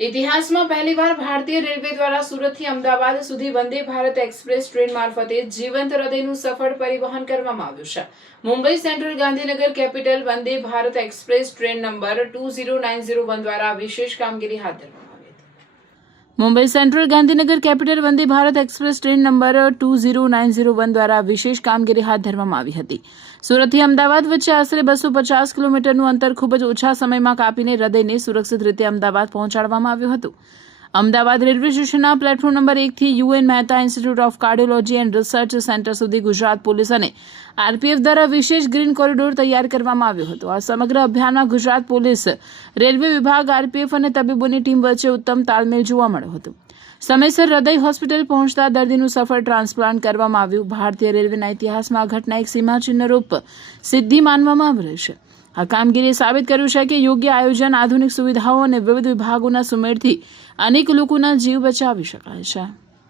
ઇતિહાસમાં પહેલીવાર ભારતીય રેલવે દ્વારા સુરતથી અમદાવાદ સુધી વંદે ભારત એક્સપ્રેસ ટ્રેન મારફતે જીવંત હૃદયનું સફળ પરિવહન કરવામાં આવ્યું છે. Mumbai central Gandhinagar capital Vande Bharat express train number 20901 દ્વારા વિશેષ કામગીરી હાથ ધરવામાં આવી હતી. Mumbai central Gandhinagar capital Vande Bharat express train number 20901 દ્વારા વિશેષ કામગીરી હાથ ધરવામાં આવી હતી. સુરતથી અમદાવાદ વચ્ચે આશરે 250 કિલોમીટરનું અંતર ખૂબ જ ઓછા સમયમાં કાપીને હૃદયને સુરક્ષિત રીતે અમદાવાદ પહોંચાડવામાં આવ્યું હતું. અમદાવાદ રેલવે સ્ટેશનના પ્લેટફોર્મ નંબર 1 થી UN Mehta institute of cardiology and research centre સુધી ગુજરાત પોલીસ અને આરપીએફ દ્વારા વિશેષ ગ્રીન કોરિડોર તૈયાર કરવામાં આવ્યો હતો. આ સમગ્ર અભિયાનમાં ગુજરાત પોલીસ, રેલવે વિભાગ, આરપીએફ અને તબીબોની ટીમ વચ્ચે ઉત્તમ તાલમેલ જોવા મળ્યો હતો. સમયસર હૃદય હોસ્પિટલ પહોંચતા દર્દીનું સફળ ટ્રાન્સપ્લાન્ટ કરવામાં આવ્યું. ભારતીય રેલવેના ઇતિહાસમાં આ ઘટના એક સીમાચિહ્નરૂપ સિદ્ધિ માનવામાં આવી રહી છે. આ કામગીરીએ સાબિત કર્યું છે કે યોગ્ય આયોજન, આધુનિક સુવિધાઓ અને વિવિધ વિભાગોના સુમેળથી અનેક લોકોના જીવ બચાવી શકાય છે.